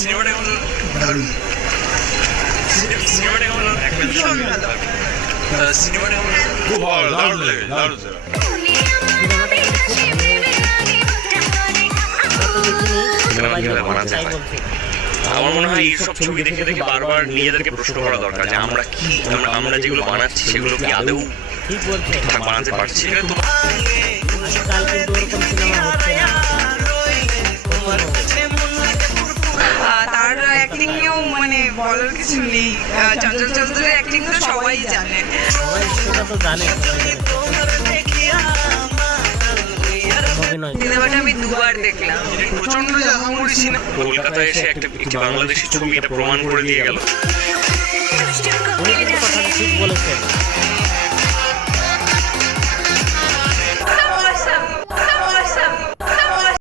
সিনেমাটা কেমন দারুণ সিনেমাটা কেমন সিনেমাটা কেমন খুব ভালো, দারুণ লেগে, দারুণ। আমার মনে হয় এইসব ছবি দেখে দেখে বারবার নিজেদেরকে প্রশ্ন করা দরকার যে আমরা কি আমরা যেগুলো বানাচ্ছি সেগুলো কি আদৌ ঠিকঠাক বানাতে পারছি না। তো তার অ্যাক্টিং নিয়েও মানে বলার কিছু নেই। চঞ্চল চৌধুরীর অ্যাক্টিং তো সবাই জানে। সিনেমাটা আমি দুবার দেখলাম। প্রচন্ড জাহামুড়ি সিনেমা কলকাতায় এসে একটি বাংলাদেশি ছবি এটা প্রমাণ করে দিয়ে গেল। ঠিক বলেছেন।